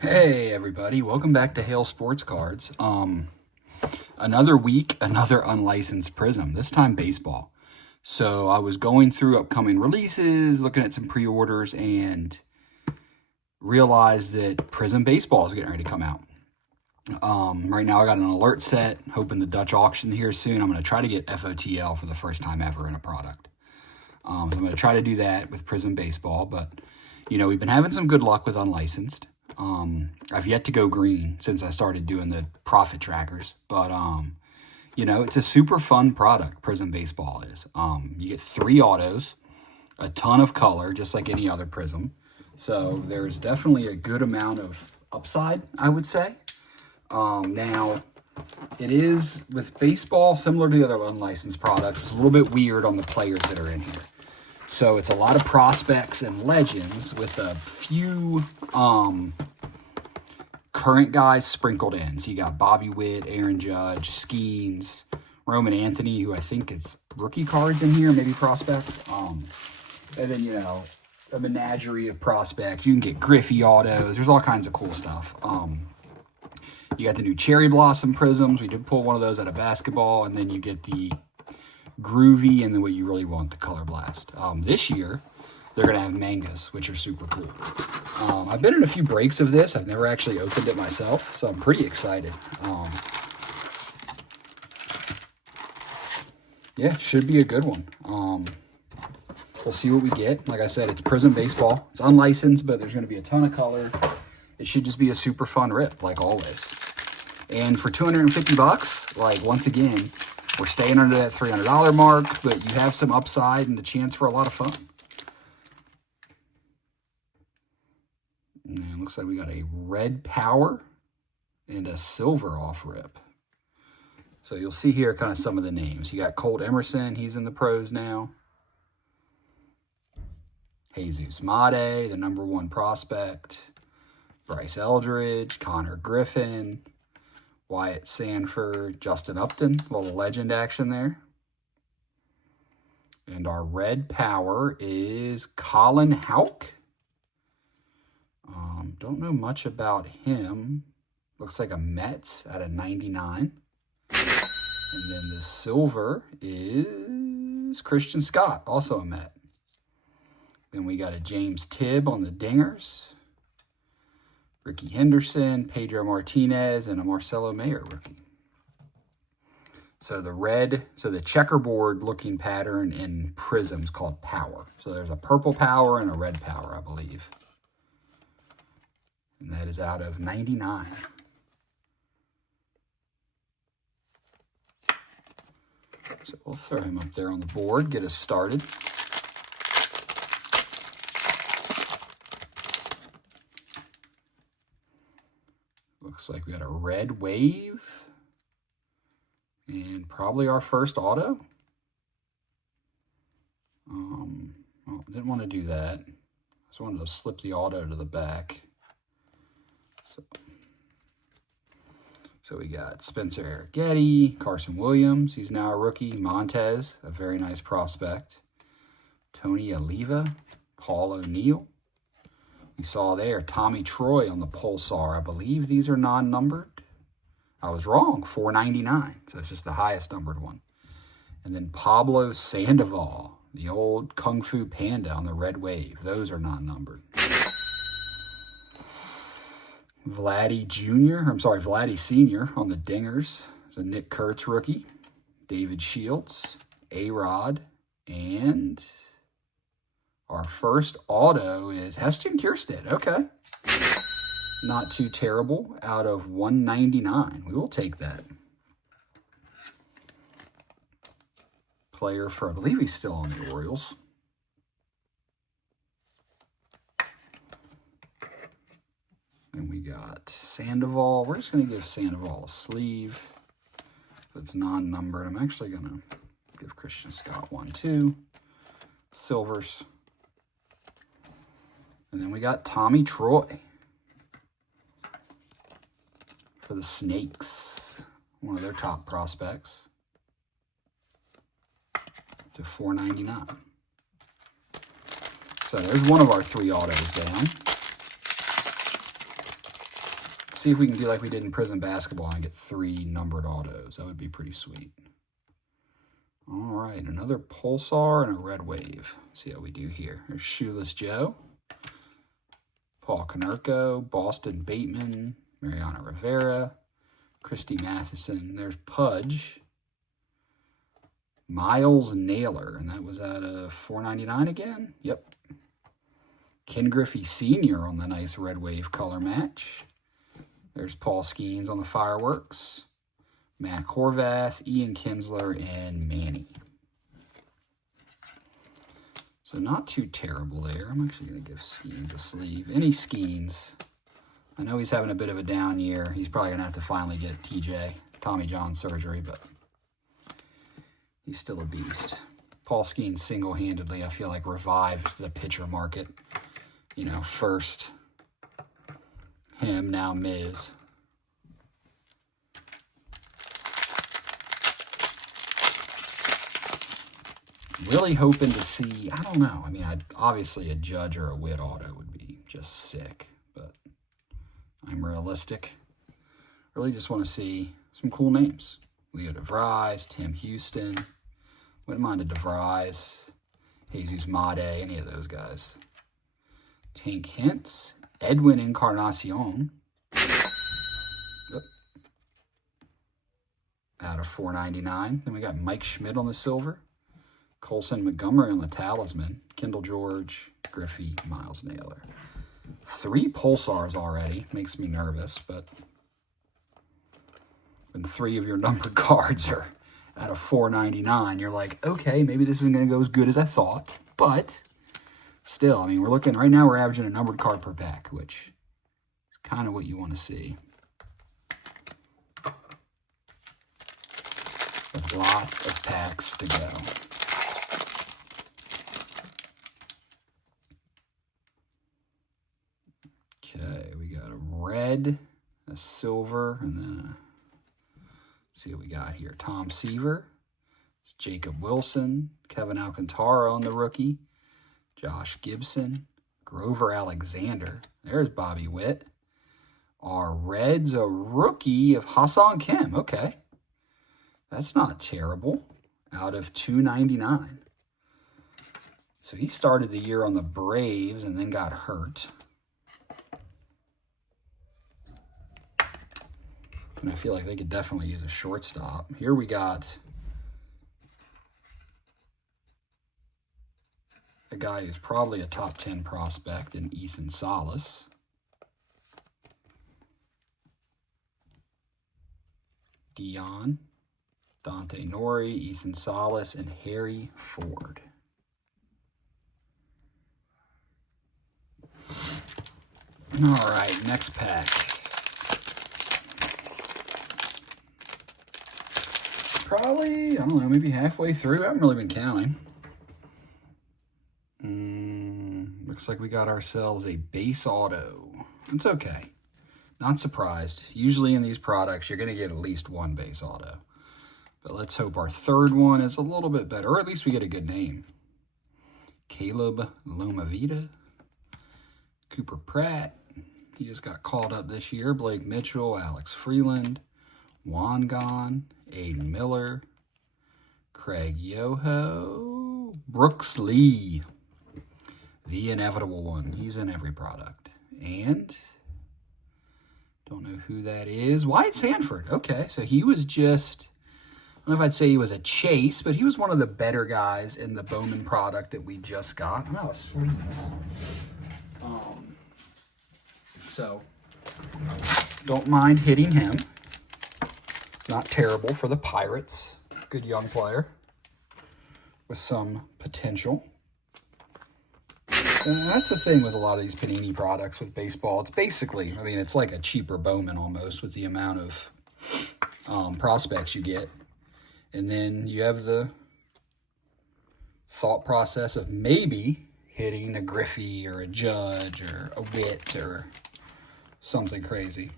Hey everybody, welcome back to Hale Sports Cards. Another week, another unlicensed Prizm, this time baseball. So I was going through upcoming releases, looking at some pre-orders, and realized that Prizm Baseball is getting ready to come out. Right now I got an alert set, hoping the Dutch auction here soon. I'm going to try to get FOTL for the first time ever in a product. I'm going to try to do that with Prizm Baseball, but we've been having some good luck with unlicensed. I've yet to go green since I started doing the profit trackers, but it's a super fun product. Prizm Baseball is. You get 3 autos, a ton of color, just like any other Prizm. So there's definitely a good amount of upside, I would say. Now, it is with baseball similar to the other unlicensed products. It's a little bit weird on the players that are in here. So it's a lot of prospects and legends with a few current guys sprinkled in. So you got Bobby Witt, Aaron Judge, Skeens, Roman Anthony, who I think is rookie cards in here, maybe prospects. And then, a menagerie of prospects. You can get Griffey autos. There's all kinds of cool stuff. You got the new Cherry Blossom Prisms. We did pull one of those out of basketball. And then you get the Groovy and then what you really want, the Color Blast. This year, they're going to have mangas, which are super cool. I've been in a few breaks of this. I've never actually opened it myself, so I'm pretty excited. Yeah, should be a good one. We'll see what we get. Like I said, it's Prizm Baseball. It's unlicensed, but there's going to be a ton of color. It should just be a super fun rip, like always. And for $250, like, once again, we're staying under that $300 mark, but you have some upside and a chance for a lot of fun. And it looks like we got a red power and a silver off rip. So you'll see here kind of some of the names. You got Colt Emerson, he's in the pros now. Jesus Mate, the #1 prospect. Bryce Eldridge, Connor Griffin, Wyatt Sanford, Justin Upton, a little legend action there. And our red power is Colin Houck. Don't know much about him. Looks like a Mets at a 99. And then the silver is Christian Scott, also a Met. Then we got a James Tibb on the dingers. Ricky Henderson, Pedro Martinez, and a Marcelo Mayer rookie. So the checkerboard looking pattern in Prizm is called Power. So there's a purple power and a red power, I believe. And that is out of 99. So we'll throw him up there on the board, get us started. Looks like we got a red wave. And probably our first auto. Well, didn't want to do that. Just wanted to slip the auto to the back. So we got Spencer Arrighetti, Carson Williams, he's now a rookie. Montez, a very nice prospect. Tony Oliva, Paul O'Neill. We saw there Tommy Troy on the Pulsar. I believe these are non-numbered. I was wrong, $4.99. So it's just the highest numbered one. And then Pablo Sandoval, the old Kung Fu Panda on the red wave. Those are non-numbered. Vladdy Sr. on the dingers. It's a Nick Kurtz rookie. David Shields, A-Rod, and our first auto is Heston Kjerstad. Okay. Not too terrible. Out of 199. We will take that. Player for, I believe he's still on the Orioles. And we got Sandoval. We're just going to give Sandoval a sleeve. If it's non-numbered, I'm actually going to give Christian Scott one too. Silvers. And then we got Tommy Troy for the Snakes. One of their top prospects. To $4.99. So there's one of our 3 autos down. see if we can do like we did in Prizm Basketball and get 3 numbered autos. That would be pretty sweet. All right, another Pulsar and a Red Wave. Let's see how we do here. There's Shoeless Joe, Paul Konerko, Boston Bateman, Mariano Rivera, Christy Matheson. There's Pudge, Miles Naylor, and that was at a $4.99 again. Yep. Ken Griffey Sr. on the nice Red Wave color match. There's Paul Skeens on the Fireworks, Matt Horvath, Ian Kinsler, and Manny. So not too terrible there. I'm actually going to give Skeens a sleeve. Any Skeens. I know he's having a bit of a down year. He's probably going to have to finally get Tommy John surgery, but he's still a beast. Paul Skeens single-handedly, I feel like, revived the pitcher market. You know, first him, now Miz. Really hoping to see, I don't know. I mean, obviously a Judge or a Witt auto would be just sick, but I'm realistic. Really just want to see some cool names. Leo DeVries, Tim Houston. Wouldn't mind a DeVries, Jesus Made, any of those guys. Tank Hintz, Edwin Encarnacion. Yep. Out of $4.99. Then we got Mike Schmidt on the silver. Colson Montgomery on the talisman. Kendall George, Griffey, Miles Naylor. 3 Pulsars already. Makes me nervous, but when 3 of your numbered cards are out of $4.99, you're like, okay, maybe this isn't going to go as good as I thought, but still, I mean, we're looking, right now we're averaging a numbered card per pack, which is kind of what you want to see. With lots of packs to go. Okay, we got a red, a silver, and then let's see what we got here. Tom Seaver, Jacob Wilson, Kevin Alcantara on the rookie, Josh Gibson, Grover Alexander. There's Bobby Witt. Our Reds, a rookie of Hassan Kim. Okay. That's not terrible. Out of $2.99. So he started the year on the Braves and then got hurt. And I feel like they could definitely use a shortstop. Here we got a guy who's probably a top 10 prospect in Ethan Salas. Dion, Dante Nori, Ethan Salas, and Harry Ford. All right, next pack. Probably, I don't know, maybe halfway through. I haven't really been counting. Looks like we got ourselves a base auto. It's okay. Not surprised. Usually in these products, you're going to get at least 1 base auto. But let's hope our third one is a little bit better, or at least we get a good name. Caleb Lomavita, Cooper Pratt. He just got called up this year. Blake Mitchell, Alex Freeland, Wangan, Aiden Miller, Craig Yoho, Brooks Lee. The inevitable one. He's in every product. And don't know who that is. Wyatt Sanford. Okay, so he was just, I don't know if I'd say he was a chase, but he was one of the better guys in the Bowman product that we just got. I'm out of sleeves. So, don't mind hitting him. Not terrible for the Pirates. Good young player with some potential. And that's the thing with a lot of these Panini products with baseball. It's basically, I mean, it's like a cheaper Bowman almost with the amount of prospects you get. And then you have the thought process of maybe hitting a Griffey or a Judge or a Witt or something crazy.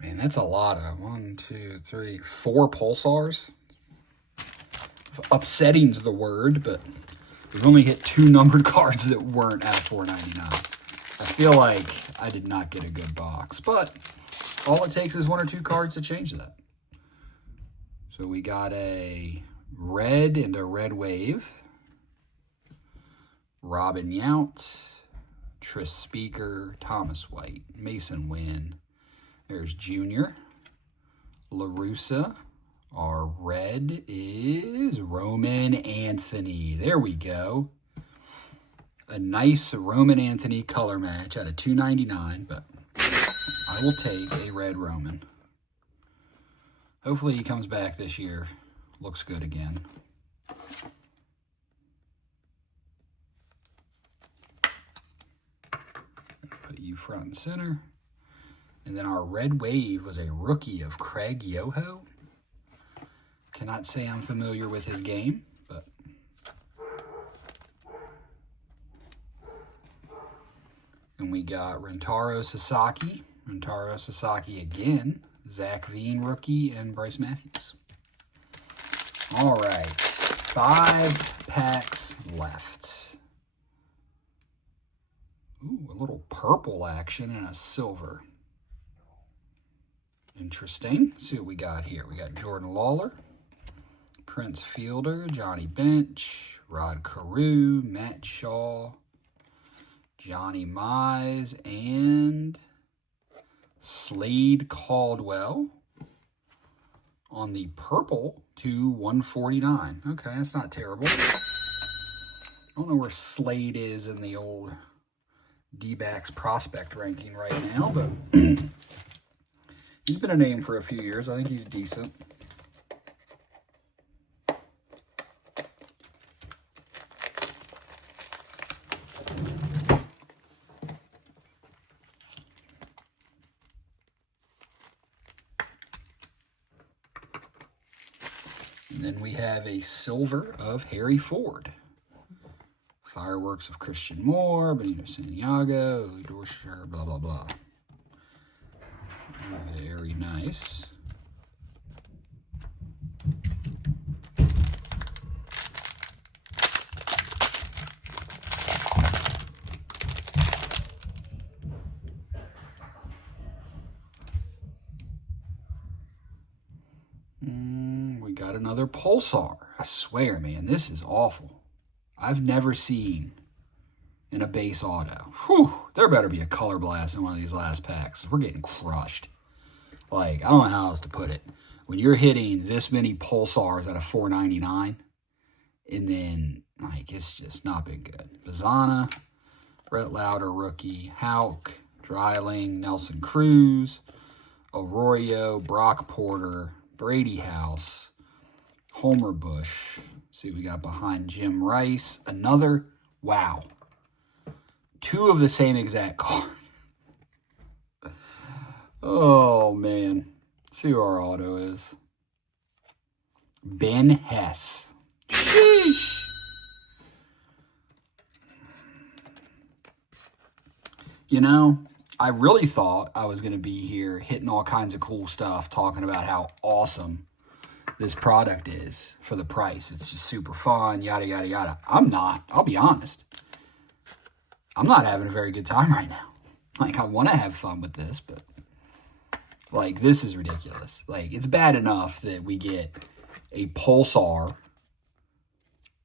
Man, that's a lot of 4 Pulsars. upsetting's the word, but we've only hit 2 numbered cards that weren't at $4.99. I feel like I did not get a good box, but all it takes is 1 or 2 cards to change that. So we got a red and a red wave, Robin Yount, Tris Speaker, Thomas White, Mason Wynn. There's Junior, LaRussa. Our red is Roman Anthony. There we go. A nice Roman Anthony color match out of $2.99, but I will take a red Roman. Hopefully he comes back this year. Looks good again. Put you front and center. And then our red wave was a rookie of Craig Yoho. Cannot say I'm familiar with his game, but and we got Rentaro Sasaki. Rentaro Sasaki again. Zach Veen rookie and Bryce Matthews. All right, 5 packs left. Ooh, a little purple action and a silver. Interesting. Let's see what we got here. We got Jordan Lawler, Prince Fielder, Johnny Bench, Rod Carew, Matt Shaw, Johnny Mize, and Slade Caldwell on the purple to 149. Okay, that's not terrible. I don't know where Slade is in the old D-backs prospect ranking right now, but he's been a name for a few years. I think he's decent. And then we have a silver of Harry Ford. Fireworks of Christian Moore, Benito Santiago, Dorsher, blah, blah, blah. Very nice. We got another Pulsar. I swear, man, this is awful. I've never seen in a base auto. Whew, there better be a color blast in one of these last packs. We're getting crushed. Like, I don't know how else to put it. When you're hitting this many Pulsars at a $4.99, and then, like, it's just not been good. Bazana, Brett Lauder, rookie, Houck, Dreiling, Nelson Cruz, Arroyo, Brock Porter, Brady House, Homer Bush. See what we got behind Jim Rice. Another, wow. 2 of the same exact card. Oh, man. Let's see who our auto is. Ben Hess. Sheesh. You know, I really thought I was going to be here hitting all kinds of cool stuff, talking about how awesome this product is for the price. It's just super fun, yada, yada, yada. I'm not. I'll be honest. I'm not having a very good time right now. Like, I want to have fun with this, but, like, this is ridiculous. Like, it's bad enough that we get a Pulsar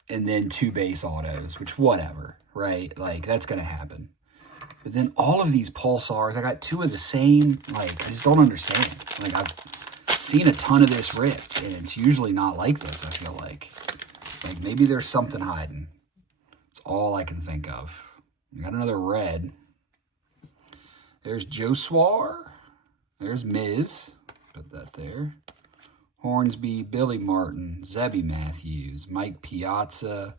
and then 2 base autos, which, whatever, right? Like, that's going to happen. But then all of these Pulsars, I got 2 of the same. Like, I just don't understand. Like, I've seen a ton of this ripped, and it's usually not like this, I feel like. Like, maybe there's something hiding. It's all I can think of. We got another red. There's Joswar. There's Miz. Put that there. Hornsby, Billy Martin, Zebby Matthews, Mike Piazza,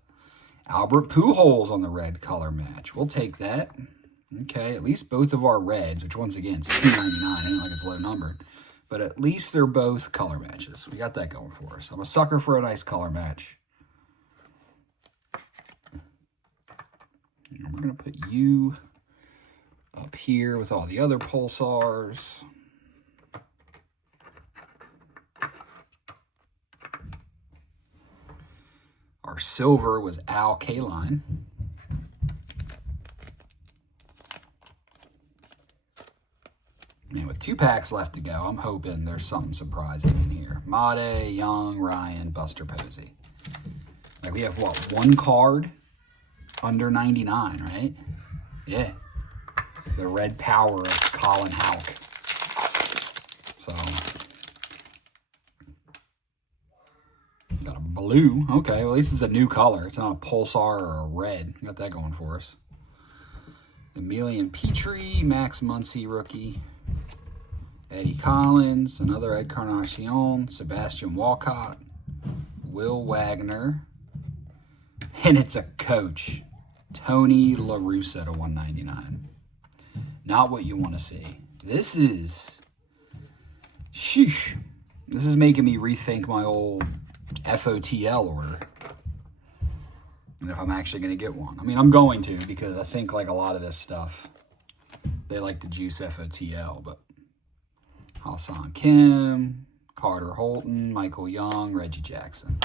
Albert Pujols on the red color match. We'll take that. Okay, at least both of our reds, which once again, it's $2.99. I don't like it's low numbered. But at least they're both color matches. We got that going for us. I'm a sucker for a nice color match. And we're going to put you up here with all the other Pulsars. Our silver was Al Kaline. And with 2 packs left to go, I'm hoping there's something surprising in here. Made, Young, Ryan, Buster Posey. Like, we have, what, 1 card under 99, right? Yeah. The red power of Colin Houck. So, got a blue. Okay, well, at least it's a new color. It's not a Pulsar or a red. Got that going for us. Emilian Petrie, Max Muncy rookie. Eddie Collins, another Ed Carnacion, Sebastian Walcott, Will Wagner, and it's a coach, Tony La Russa to 199. Not what you want to see. This is, sheesh, this is making me rethink my old FOTL order. And if I'm actually going to get one. I mean, I'm going to, because I think like a lot of this stuff, they like to juice FOTL, but Hassan Kim, Carter Holton, Michael Young, Reggie Jackson.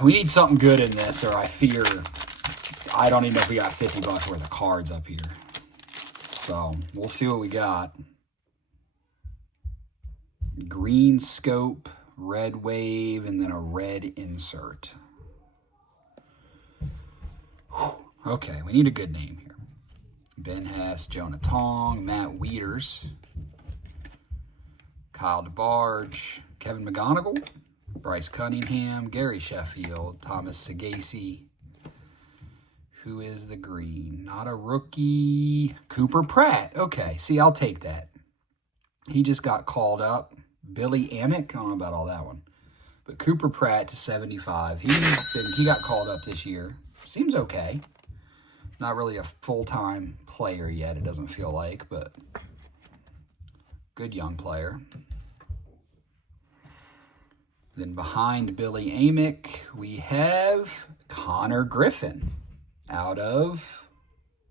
We need something good in this, or I fear I don't even know if we got $50 worth of cards up here. So we'll see what we got. Green scope, red wave, and then a red insert. Whew. Okay, we need a good name here. Ben Hess, Jonah Tong, Matt Wieters, Kyle DeBarge, Kevin McGonigal, Bryce Cunningham, Gary Sheffield, Thomas Sagasi. Who is the green? Not a rookie. Cooper Pratt. Okay, see, I'll take that. He just got called up. Billy Amick. I don't know about all that one. But Cooper Pratt to 75. He got called up this year. Seems okay. Not really a full-time player yet, it doesn't feel like, but good young player. Then behind Billy Amick, we have Connor Griffin out of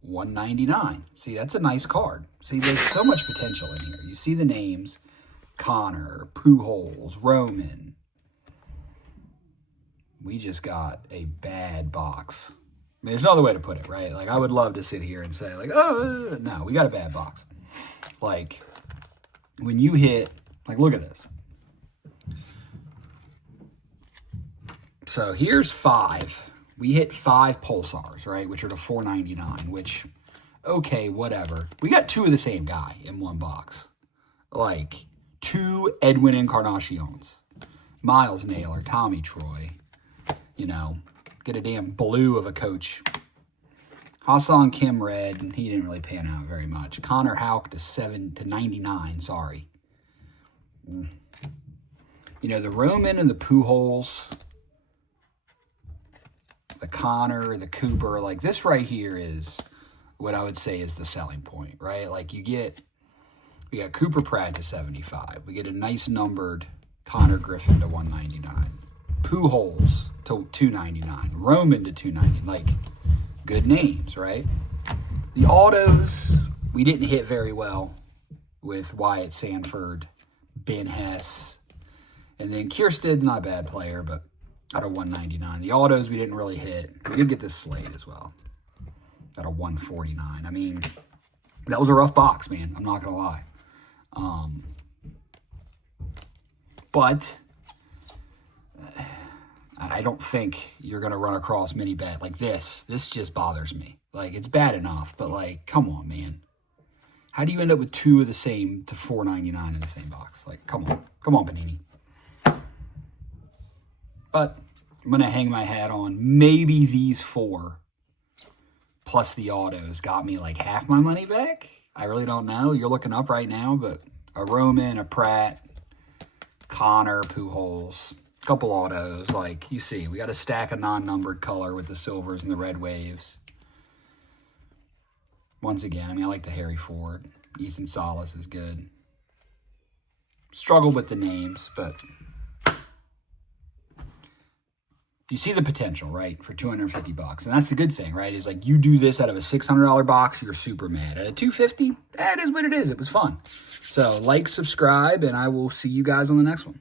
199. See, that's a nice card. See, there's so much potential in here. You see the names, Connor, Pujols, Roman. We just got a bad box. I mean, there's no other way to put it, right? Like, I would love to sit here and say, like, oh, no, we got a bad box. Like, when you hit, like, look at this. So here's 5. We hit 5 Pulsars, right, which are to 499, which, okay, whatever. We got 2 of the same guy in one box. Like, 2 Edwin Encarnacions. Miles Naylor, Tommy Troy, you know. Get a damn blue of a coach. Hassan Kim red, and he didn't really pan out very much. Connor Houck to 99, sorry. You know, the Roman and the Pujols, the Connor, the Cooper, like this right here is what I would say is the selling point, right? Like we got Cooper Pratt to 75. We get a nice numbered Connor Griffin to 199. Pujols to 299, Roman to 299, like good names, right? The autos, we didn't hit very well with Wyatt Sanford, Ben Hess, and then Kierstead, not a bad player, but out of 199. The autos we didn't really hit. We did get this Slade as well, out of 149. I mean, that was a rough box, man. I'm not gonna lie. But I don't think you're going to run across many bad like this. This just bothers me. Like, it's bad enough, but like, come on, man. How do you end up with 2 of the same to 499 in the same box? Like, come on. Come on, Panini. But I'm going to hang my hat on maybe these 4 plus the autos got me like half my money back. I really don't know. You're looking up right now, but a Roman, a Pratt, Connor, Pujols, couple autos, like you see, we got a stack of non-numbered color with the silvers and the red waves. Once again, I mean, I like the Harry Ford. Ethan Salas is good. Struggle with the names, but you see the potential, right, for $250. And that's the good thing, right, is like you do this out of a $600 box, you're super mad. At a $250, that is what it is. It was fun. So like, subscribe, and I will see you guys on the next one.